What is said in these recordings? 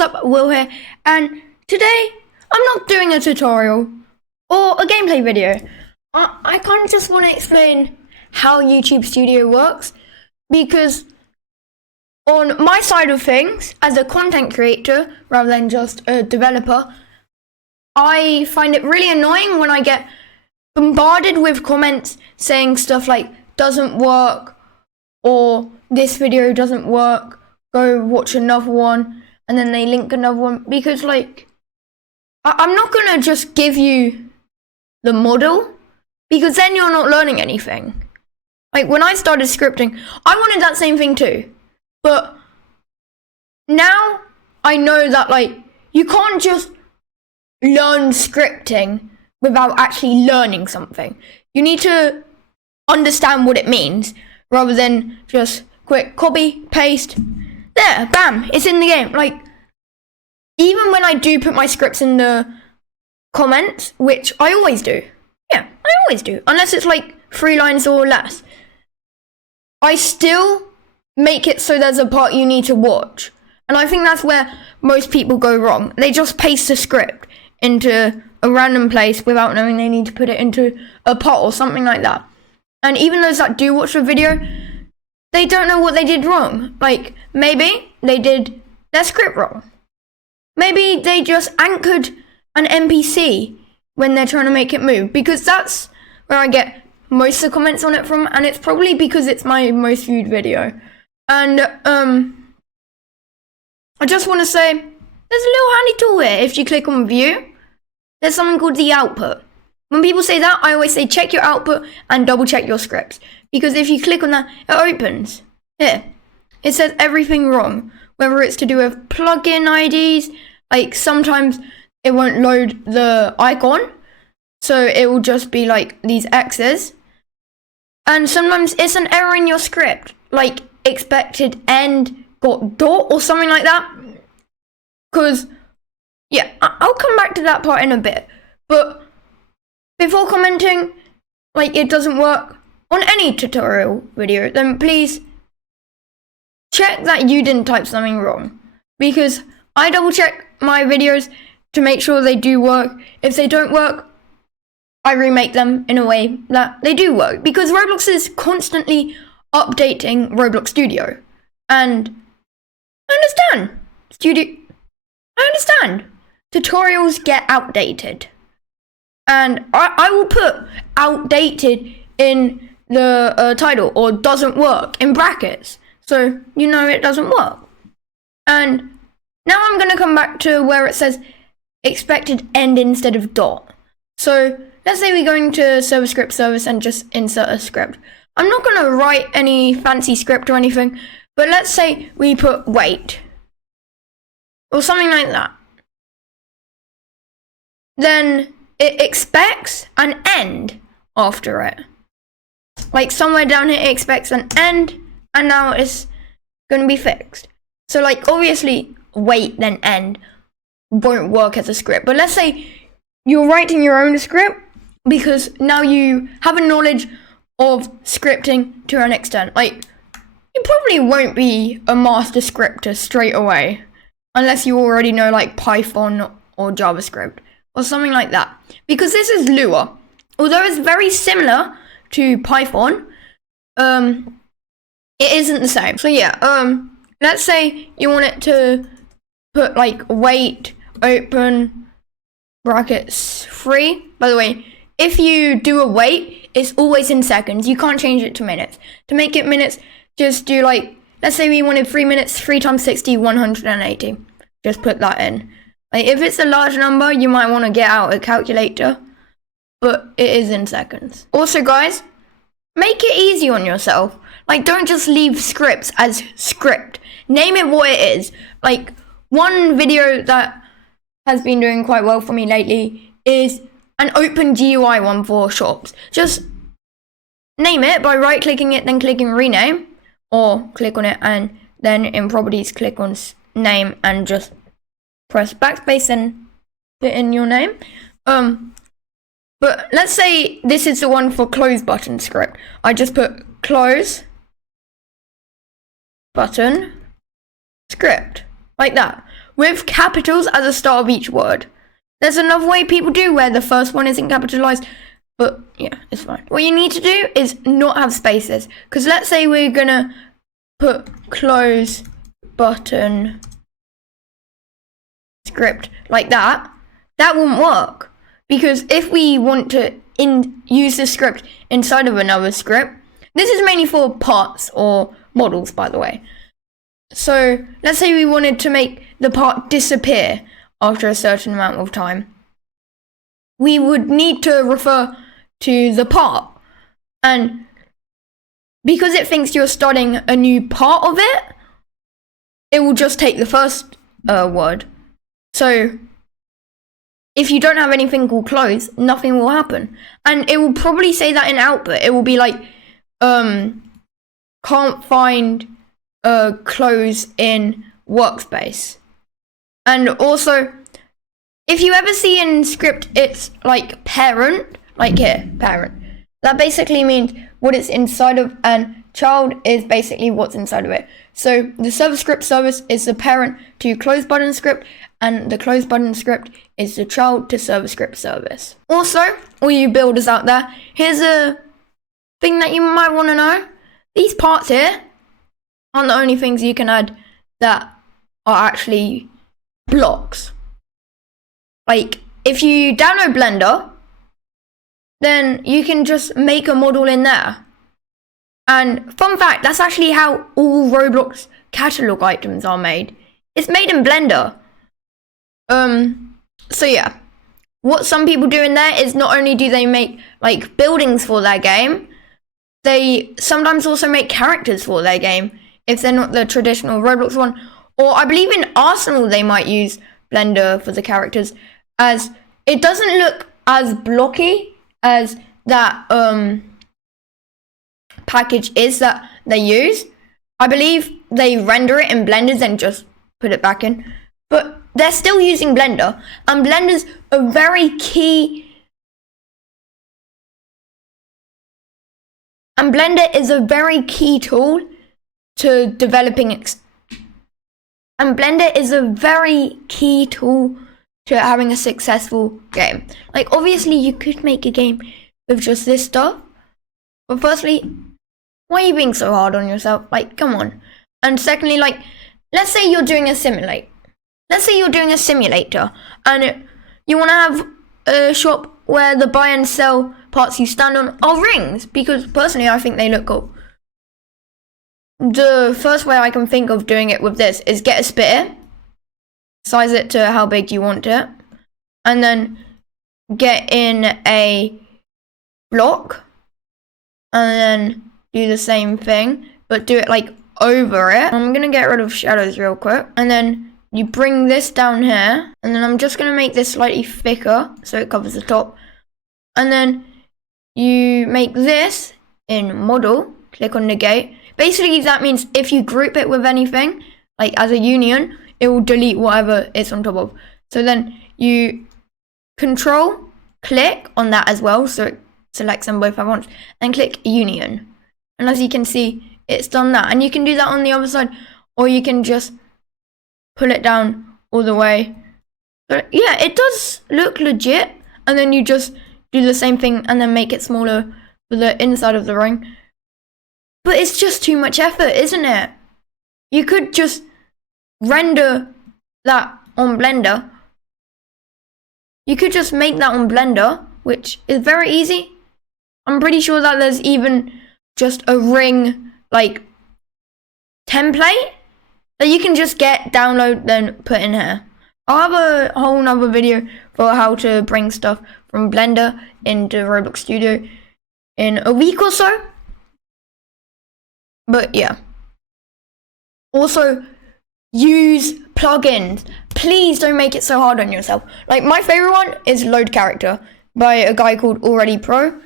what's up, Will here, and today I'm not doing a tutorial or a gameplay video. I kind of just want to explain how YouTube Studio works, because on my side of things, as a content creator rather than just a developer, I find it really annoying when I get bombarded with comments saying stuff like doesn't work or this video doesn't work, go watch another one, and then they link another one, because like I'm not gonna just give you the model, because then you're not learning anything. Like when I started scripting, I wanted that same thing too, but now I know that like you can't just learn scripting without actually learning something. You need to understand what it means rather than just quick copy, paste, there, bam, it's in the game. Like, even when I do put my scripts in the comments, which I always do, yeah, I always do, unless it's like 3 lines or less, I still make it so there's a part you need to watch. And I think that's where most people go wrong. They just paste the script into a random place without knowing they need to put it into a pot or something like that. And even those that do watch the video, they don't know what they did wrong. Like, maybe they did their script wrong. Maybe they just anchored an NPC when they're trying to make it move, because that's where I get most of the comments on it from, and it's probably because it's my most viewed video. And I just want to say, there's a little handy tool here. If you click on view, there's something called the output. When people say that, I always say check your output and double check your scripts, because if you click on that, it opens. Here, it says everything wrong, whether it's to do with plugin IDs, like sometimes it won't load the icon, so it will just be like these X's. And sometimes it's an error in your script, like expected end got dot or something like that. Because, yeah, I'll come back to that part in a bit. But before commenting, like it doesn't work on any tutorial video, then please check that you didn't type something wrong. Because I double check my videos to make sure they do work. If they don't work, I remake them in a way that they do work. Because Roblox is constantly updating ROBLOX Studio. And I understand. I understand. Tutorials get outdated. And I will put outdated in the title, or doesn't work in brackets, so you know it doesn't work. And now I'm going to come back to where it says expected end instead of dot. So let's say we're going to server script service and just insert a script. I'm not going to write any fancy script or anything, but let's say we put wait or something like that. Then it expects an end after it. Like somewhere down here it expects an end, and now it's going to be fixed. So like obviously wait then end won't work as a script. But let's say you're writing your own script, because now you have a knowledge of scripting to an extent. Like you probably won't be a master scripter straight away, unless you already know like Python or JavaScript or something like that. Because this is Lua. Although it's very similar to Python, it isn't the same. So yeah, let's say you want it to put like wait, open, brackets 3. By the way, if you do a wait, it's always in seconds. You can't change it to minutes. To make it minutes, just do like, let's say we wanted 3 minutes, 3 times 60, 180. Just put that in. Like if it's a large number, you might want to get out a calculator, but it is in seconds. Also guys, make it easy on yourself. Like don't just leave scripts as script. Name it what it is. Like one video that has been doing quite well for me lately is an open GUI one for shops. Just name it by right clicking it, then clicking rename, or click on it and then in properties click on name and just press backspace and put in your name. But let's say this is the one for close button script. I just put close button script like that. with capitals at the start of each word. There's another way people do where the first one isn't capitalized, but yeah, it's fine. What you need to do is not have spaces, because let's say we're gonna put close button script like that. That won't work, because if we want to use the script inside of another script, this is mainly for parts or models, by the way. So let's say we wanted to make the part disappear after a certain amount of time. We would need to refer to the part. And because it thinks you're starting a new part of it, it will just take the first word. So if you don't have anything called close, nothing will happen. And it will probably say that in output. It will be like, can't find close in workspace. And also, if you ever see in script, it's like parent, like here, parent. That basically means what it's inside of, and child is basically what's inside of it. So the server script service is the parent to close button script, and the close button script is the child to server script service. Also, all you builders out there, here's a thing that you might want to know. These parts here aren't the only things you can add that are actually blocks. Like, if you download Blender, then you can just make a model in there. And fun fact, that's actually how all Roblox catalog items are made. It's made in Blender. So yeah, what some people do in there is not only do they make like buildings for their game, they sometimes also make characters for their game if they're not the traditional Roblox one. Or I believe in Arsenal they might use Blender for the characters, as it doesn't look as blocky as that package is that they use. I believe they render it in Blender then just put it back in, but they're still using Blender, and Blender's a very key, and Blender is a very key tool to developing and Blender is a very key tool to having a successful game. Like, obviously you could make a game with just this stuff, but firstly, why are you being so hard on yourself? Like, come on. And secondly, like, let's say you're doing a simulate. Let's say you're doing a simulator and you want to have a shop where the buy and sell parts you stand on are rings, because personally I think they look cool. The first way I can think of doing it with this is get a spitter, size it to how big you want it, and then get in a block and then do the same thing, but do it like over it. I'm gonna get rid of shadows real quick, and then you bring this down here, and then I'm just gonna make this slightly thicker so it covers the top, and then you make this in model, click on negate. Basically that means if you group it with anything, like as a union, it will delete whatever it's on top of. So then you control click on that as well, so it selects them both at once, and click union. And as you can see, it's done that. And you can do that on the other side, or you can just pull it down all the way. But yeah, it does look legit. And then you just do the same thing and then make it smaller for the inside of the ring. But it's just too much effort, isn't it? You could just render that on Blender. You could just make that on Blender, which is very easy. I'm pretty sure that there's even just a ring like template that you can just get, download, then put in here. I'll have a whole nother video for how to bring stuff from Blender into ROBLOX Studio in a week or so. But yeah. Also, use plugins. Please don't make it so hard on yourself. Like, my favorite one is Load Character by a guy called Already Pro.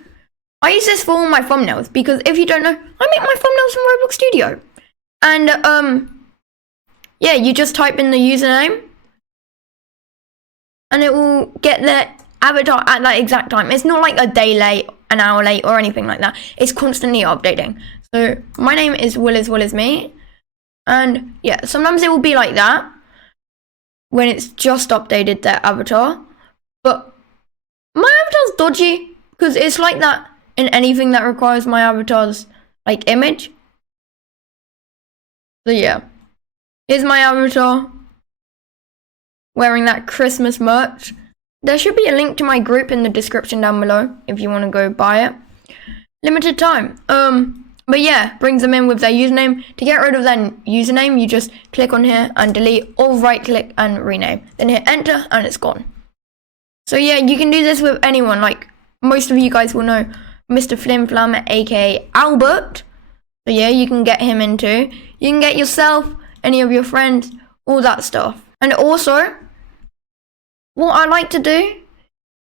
I use this for all my thumbnails because if you don't know, I make my thumbnails from ROBLOX Studio. And yeah, you just type in the username and it will get the avatar at that exact time. It's not like a day late, an hour late, or anything like that. It's constantly updating. So my name is Will as Well As Me, and yeah, sometimes it will be like that. when it's just updated their avatar. But my avatar's dodgy because it's like that in anything that requires my avatar's like image. So yeah, here's my avatar wearing that Christmas merch. There should be a link to my group in the description down below if you want to go buy it. Limited time. But yeah, brings them in with their username. To get rid of their username, you just click on here and delete, or right click and rename. Then hit enter and it's gone. So yeah, you can do this with anyone. Like most of you guys will know Mr. Flimflam, aka Albert. So yeah, you can get him in too. You can get yourself, any of your friends, all that stuff. And also, what I like to do,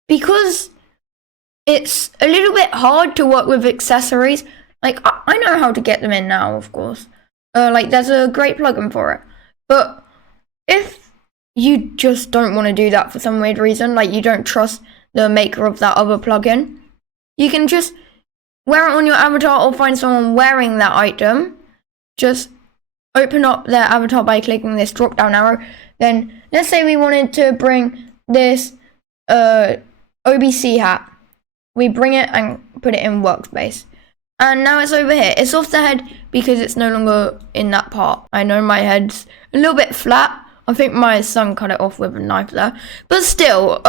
because it's a little bit hard to work with accessories. Like, I know how to get them in now, of course. Like, there's a great plugin for it. But if you just don't want to do that for some weird reason, like you don't trust the maker of that other plugin, you can just wear it on your avatar or find someone wearing that item. Just open up their avatar by clicking this drop down arrow. Then, let's say we wanted to bring this OBC hat. We bring it and put it in workspace. And now it's over here. It's off the head because it's no longer in that part. I know my head's a little bit flat. I think my son cut it off with a knife there. But still,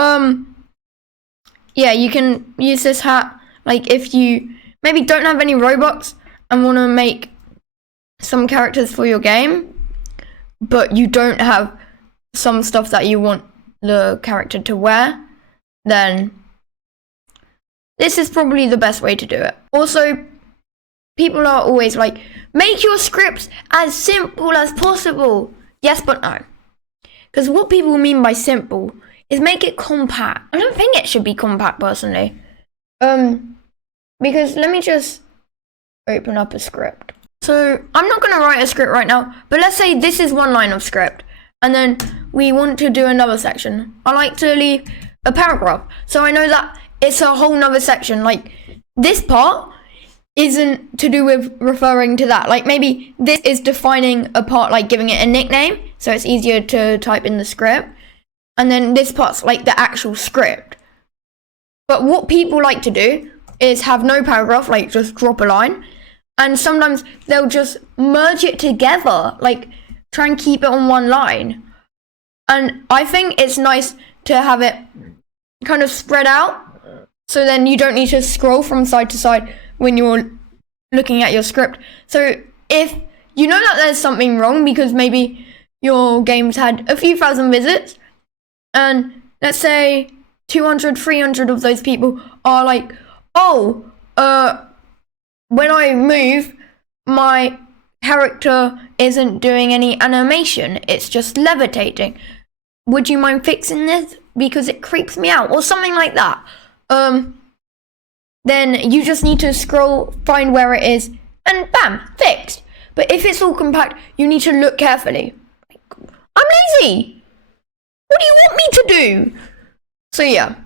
yeah, you can use this hat. Like if you maybe don't have any Robux and want to make some characters for your game, but you don't have some stuff that you want the character to wear, then this is probably the best way to do it. Also, people are always like, make your scripts as simple as possible. Yes, but no. Because what people mean by simple is make it compact. I don't think it should be compact, personally. Because let me just open up a script. So, I'm not going to write a script right now, but let's say this is one line of script, and then we want to do another section. I like to leave a paragraph, so I know that it's a whole nother section. Like, this part isn't to do with referring to that. Like, maybe this is defining a part, like giving it a nickname, so it's easier to type in the script. And then this part's like the actual script. But what people like to do is have no paragraph, like just drop a line. And sometimes they'll just merge it together, like try and keep it on one line. And I think it's nice to have it kind of spread out, so then you don't need to scroll from side to side when you're looking at your script. So if you know that there's something wrong because maybe your game's had a few thousand visits, and let's say 200, 300 of those people are like, oh, when I move, my character isn't doing any animation, it's just levitating. Would you mind fixing this? Because it creeps me out, or something like that. Then you just need to scroll, find where it is, and bam, fixed. But if it's all compact, you need to look carefully. I'm lazy! What do you want me to do? So yeah.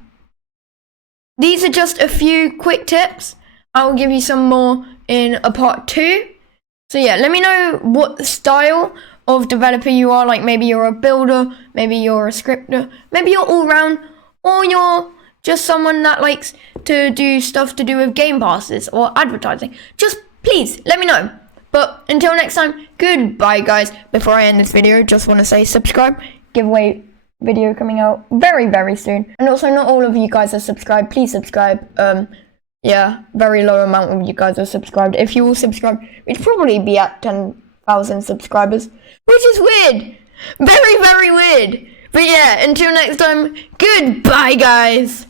These are just a few quick tips. I will give you some more in a part 2. So yeah, let me know what style of developer you are. Like maybe you're a builder, maybe you're a scripter, maybe you're all round, or you're just someone that likes to do stuff to do with game passes or advertising. Just please let me know. But until next time, goodbye guys. Before I end this video, just want to say subscribe, giveaway video coming out very, very soon. And also, not all of you guys are subscribed. Please subscribe. Yeah, very low amount of you guys are subscribed. If you all subscribe, we'd probably be at 10,000 subscribers, which is weird. Very, very weird. But yeah, until next time, goodbye guys.